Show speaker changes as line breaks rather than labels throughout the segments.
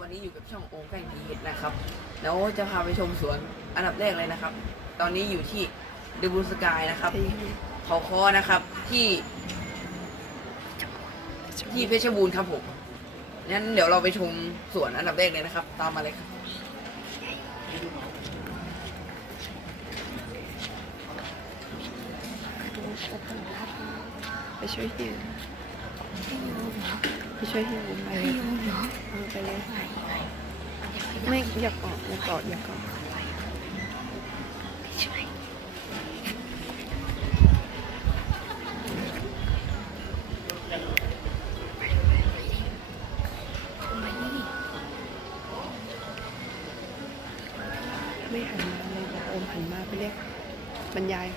วันนี้อยู่กับช่องโองค์ใกล้ผีเห็ดนะครับ แล้วจะพาไปชมสวนอันดับแรกเลยนะครับ ตอนนี้อยู่ที่เดบูสกายนะครับเขาคอนะครับที่ ที่เพชรบูรณ์ครับผมงั้นเดี๋ยวเราไปชมสวนอันดับแรกเลยนะครับ ตามมาเลยครับ
ไปช่วยฮิว ไปช่วยฮิวไปเลยเออไปเลยไม่อย่าเกาะอย่าเกาะอย่าเกาะไม่หันมาเลยบอกโอมหันมาไปเรียกบรรยาย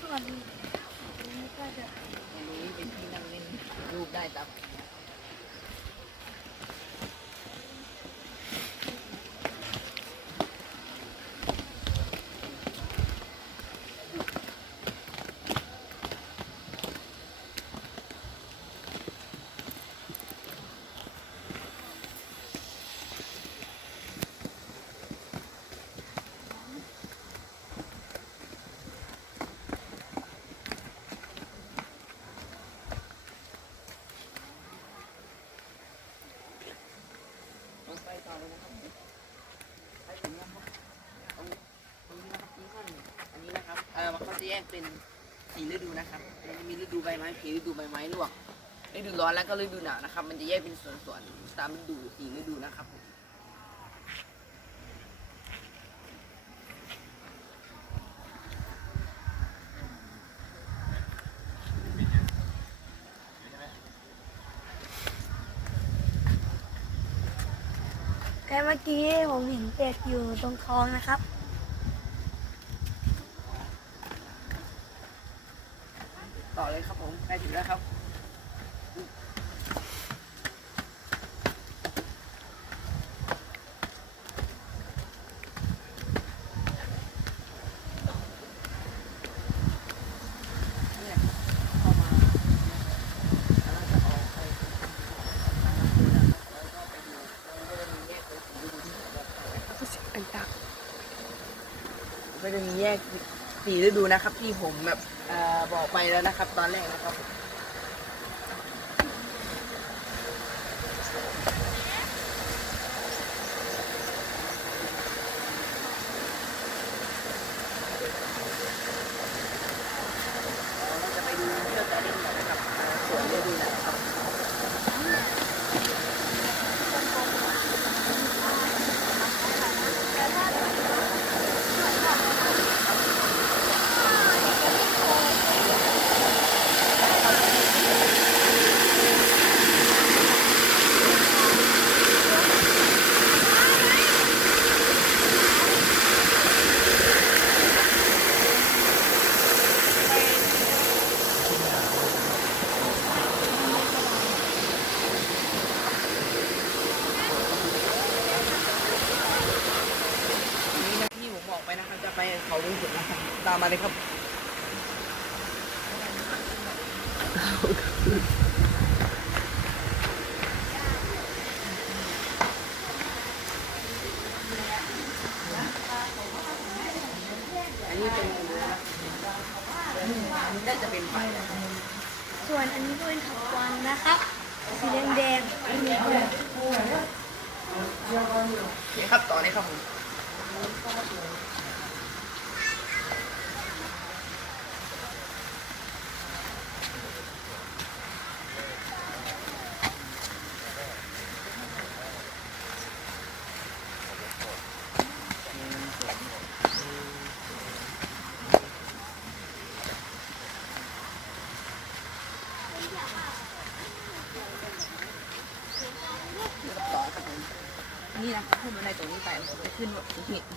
สวัสดีนี่ก็จะ
ตรงนี้เป็นที่นั่งเล่นรูปได้ครับ ไปต่ อันนี้นะครับเอ่อมันนี้นะครับเออเขาจะแยกเป็นสี่ฤดูนะครับมันจะมีฤดูใบไม้ผลิฤดูใบไม้ร่วงฤดูร้อนแล้วก็ฤดูหนาวนะครับ มันจะแยกเป็นส่วนๆตามฤดูสี่ฤดูนะครับผม
แต่เมื่อกี้ผมเห็นเป็ดอยู่ตรงคลองนะครับ
ต่อเลยครับผมใกล้ถึงแล้วครับ เนี่ยเข้ามาแล้วเราจะออกไปทางนั้นนะครับแล้วก็ไปดูมันก็จะมีแยกเป็นสีฤดูที่แบบ
แล้วก็เสียงดัง
ก็จะมี แยกสีฤดูนะครับ ที่ผมแบบอบอกไปแล้วนะครับ ตอนแรกนะครับผมเราจะไปดูเที่ยวการ์เด้นกันนะครับเอ่อสวนฤดูหนาวครับ นี่นะที่ผมบอกไปนะครับจะไปเขาลุงสุดนะครับตามมา เลยครับอันนี้เป็นน่าจะเป็นไฟนะครับ
ส่วนอันนี้ก็เป็นผักกวางนะครับ สีแดงแดงๆอันนี้คือ
โอเคครับต่อเลยครับผม นี่นะครับขึ้นบันไดตรงนี้ไปจะขึ้น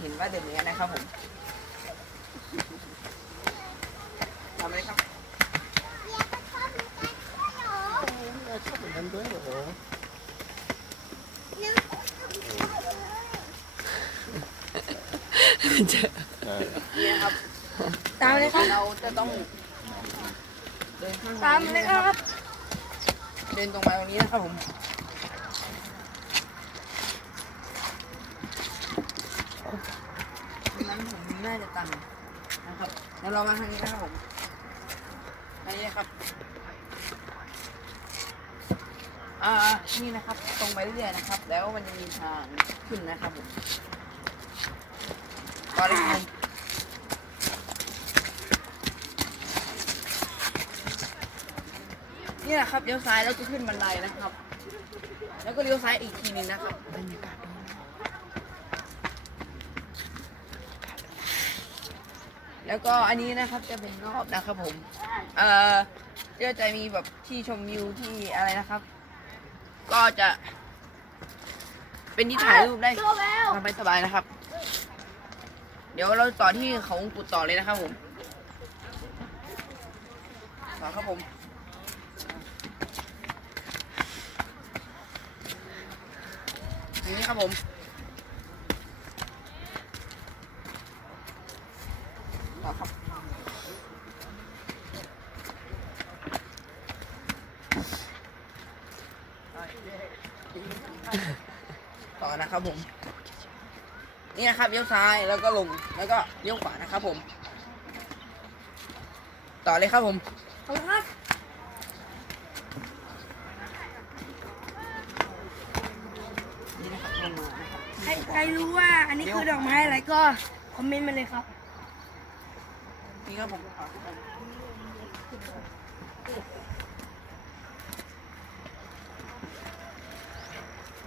เห็นว่าเดินอย่างนี้ยนะครับผมทำเลยครับ
ชอบเหมือนกันด้วยเหรอ
นี่นะครับ
ตามเลยครับ
เราจะต้องเดินข้าง
ตามเลยครับ
เดินตรงไปตรงนี้นะครับผม น่าจะตันนะครับแล้วเรามาทางนี้นะครับผมอันนี้ครับอ่านี่นะครับตรงไปเรื่อยๆนะครับ แล้วมันจะมีทางขึ้นนะครับผมตอนนี้นี่แหละครับเลี้ยวซ้ายแล้วจะขึ้นบันไดนะครับ แล้วก็เลี้ยวซ้ายอีกทีนึงนะครับ
บรรยากาศ
แล้วก็อันนี้นะครับจะเป็นรอบนะครับผม เอ่อก็จะมีแบบที่ชมวิวที่อะไรนะครับ ก็จะ เป็นที่ถ่ายรูปได้
จบแล้ว
สบายสบายๆนะครับ เดี๋ยวเราต่อที่เขาวงกุดต่อเลยนะครับผมต่อครับผมอย่างนี้ครับผม ต่อครับ ต่อนะครับผม นี่นะครับเลี้ยวซ้ายแล้วก็ลงแล้วก็เลี้ยวขวานะครับผม ต่อเลยครับผม
ขอบคุณครับ
นี่นะครับลงมานะครับ
ใครใครรู้ว่าอันนี้คือดอกไม้อะไรก็คอมเมนต์มาเลยครับ
นี่ครับผม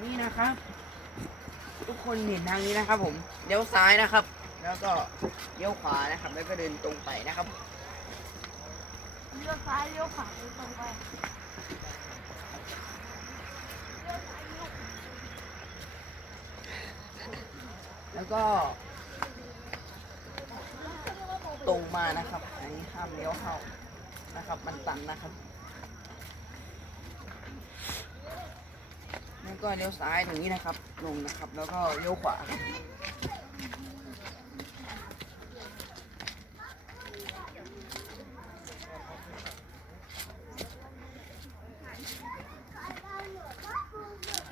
นี่นะครับ ทุกคนเห็นทางนี้นะครับผมเลี้ยวซ้ายนะครับ แล้วก็เลี้ยวขวานะครับ แล้วก็เดินตรงไปนะครับ
เลี้ยวซ้ายเลี้ยวขวาเลี้ยวตรงไป
แล้วก็ ตรงมานะครับ อันนี้ห้ามเลี้ยวเข้านะครับ มันตันนะครับ แล้วก็เลี้ยวซ้ายตรงนี้นะครับ ลงนะครับ แล้วก็เลี้ยวขวา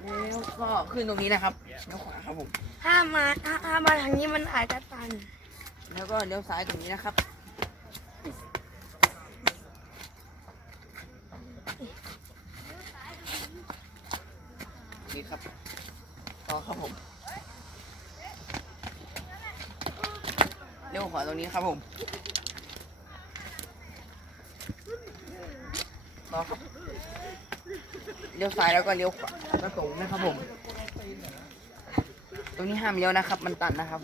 แล้วก็ขึ้นตรงนี้นะครับเลี้ยวขวาครับผม
ถ้ามาถ้าถ้ามาทางนี้มันอาจจะตัน
แล้วก็เลี้ยวซ้ายตรงนี้นะครับ นี่ครับ ต่อครับผม เลี้ยวขวาตรงนี้ครับผมต่อครับเลี้ยวซ้ายแล้วก็เลี้ยวขวาแล้วก็ตรงนะครับผม ตรงนี้ห้ามเลี้ยวนะครับ มันตันนะครับ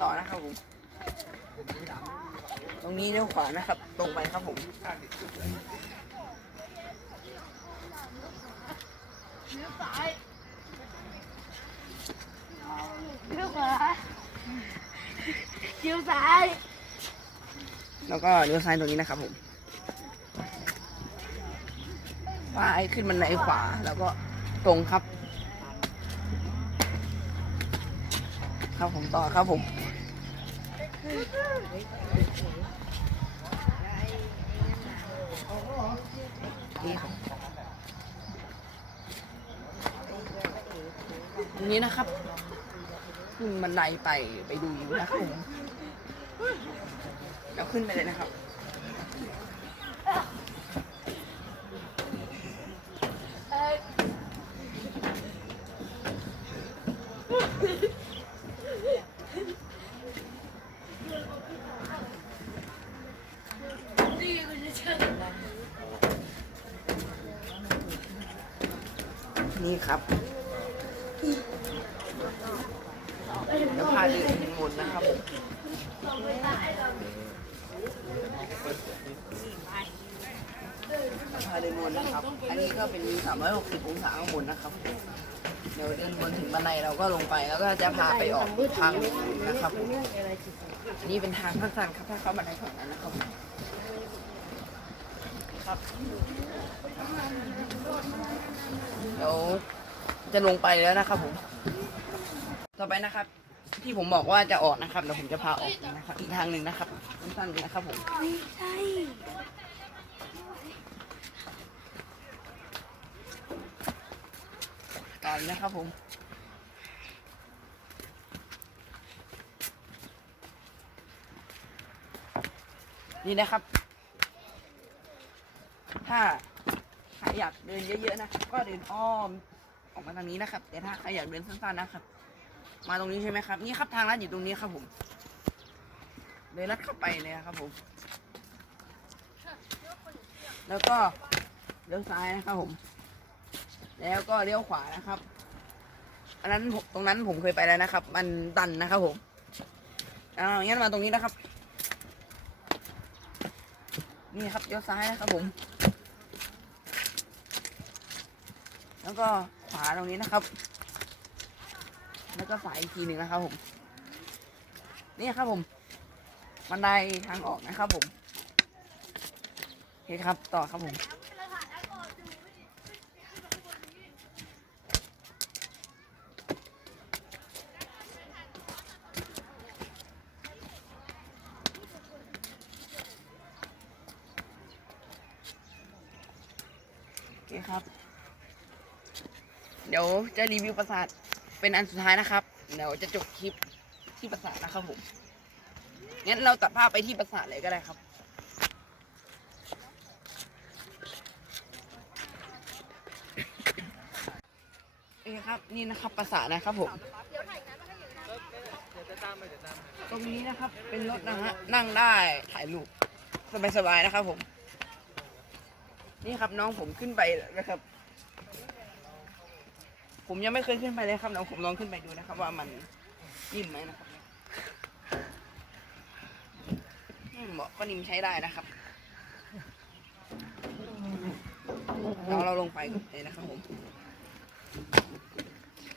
ต่อนะครับผม ตรงนี้เลี้ยวขวานะครับ ตรงไปครับผม
เลี้ยวขวาเลี้ยวซ้าย
แล้วก็เลี้ยวซ้ายตรงนี้นะครับผมว่าไอ้ขึ้นบันไดขวาแล้วก็ตรงครับ ครับผมต่อครับผม นี่ครับอันนี้นะครับขึ้นบันไดไปไปดูอยู่นะครับผมแล้วขึ้นไปเลยนะครับ นี่ครับเดี๋ยวพาเดินวนนะครับผมพาเดินวนนะครับ อันนี้ก็เป็นวิว360 องศาข้างบนนะครับ เดี๋ยวเดินบนถึงบันไดเราก็ลงไปแล้วก็จะพาไปออกทางนะครับอันนี้เป็นทางสั้นๆครับถ้าเข้าบันไดฝั่งนั้นนะครับครับเดี๋ยวจะลงไปแล้วนะครับผม ต่อไปนะครับ ที่ผมบอกว่าจะออกนะครับเดี๋ยวผมจะพาออกนะครับอีกทางหนึ่งนะครับสั้นๆนะครับผม
ไม่ใช่
ตอนนะครับผมนี่นะครับ ถ้าใครอยากเดินเยอะๆนะ ก็เดินอ้อมออกมาทางนี้นะครับ แต่ถ้าใครอยากเดินสั้นๆนะครับ มาตรงนี้ใช่ไหมครับ นี่ครับทางลัดอยู่ตรงนี้ครับผมเลยลัดเข้าไปเลยครับผม แล้วก็เลี้ยวซ้ายนะครับผม แล้วก็เลี้ยวขวานะครับ อันนั้นตรงนั้นผมเคยไปแล้วนะครับ มันตันนะครับผมเอางั้นมาตรงนี้นะครับ นี่ครับเลี้ยวซ้ายนะครับผม แล้วก็ขวาตรงนี้นะครับ แล้วก็สายอีกทีหนึ่งนะครับผม นี่ครับผมบันไดทางออกนะครับผมโอเคครับต่อครับผมโอเคครับ เดี๋ยวจะรีวิวปราสาท เป็นอันสุดท้ายนะครับเดี๋ยวจะจบคลิปที่ปราสาทนะครับผมงั้นเราตัดภาพไปที่ปราสาทเลยก็ได้ครับโอเคครับนี่นะครับปราสาทนะครับผมตรงนี้นะครับเป็นรถนะฮะนั่งได้ถ่ายรูปสบายๆนะครับผม นี่ครับน้องผมขึ้นไปแล้วนะครับ ผมยังไม่เคยขึ้นไปเลยครับเดี๋ยวผมลองขึ้นไปดูนะครับ ว่ามันนิ่มไหมนะครับอืมบอกก็นิ่มใช้ได้นะครับเราเราลงไปเลยนะครับผม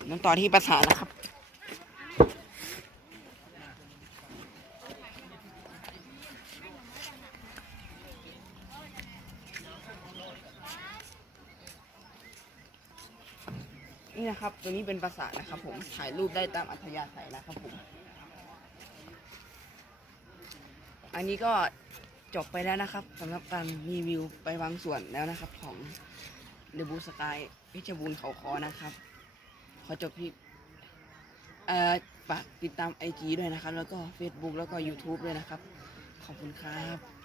น้ำต่อที่ประสานนะครับ นี่นะครับ ตัวนี้เป็นปราสาทนะครับผม ถ่ายรูปได้ตามอัธยาศัยนะครับผม อันนี้ก็จบไปแล้วนะครับสำหรับการรีวิวไปบางส่วนแล้วนะครับ ของเดบูสกายเพชรบูรณ์เขาคอนะครับ ขอจบที่เอ่อฝากติดตามไอจีด้วยนะครับ แล้วก็ Facebook แล้วก็ YouTube ด้วยนะครับ ขอบคุณครับ